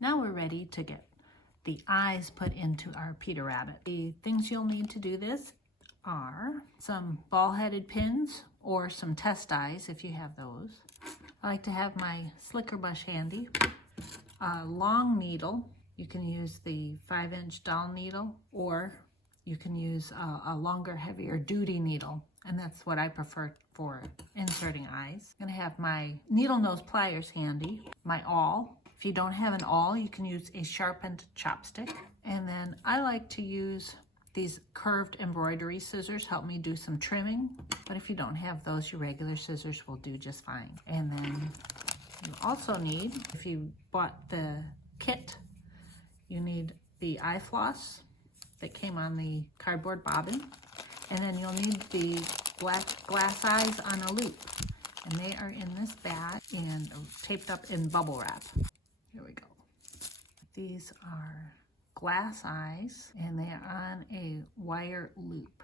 Now we're ready to get the eyes put into our Peter Rabbit. The things you'll need to do this are some ball-headed pins or some test eyes if you have those. I like to have my slicker brush handy, a long needle. You can use the 5-inch doll needle, or you can use a longer, heavier duty needle, and that's what I prefer for inserting eyes. I'm gonna have my needle nose pliers handy, my awl. If you don't have an awl, you can use a sharpened chopstick. And then I like to use these curved embroidery scissors, help me do some trimming. But if you don't have those, your regular scissors will do just fine. And then you also need, if you bought the kit, you need the eye floss that came on the cardboard bobbin. And then you'll need the black glass eyes on a loop. And they are in this bag and taped up in bubble wrap. Here we go. These are glass eyes and they are on a wire loop.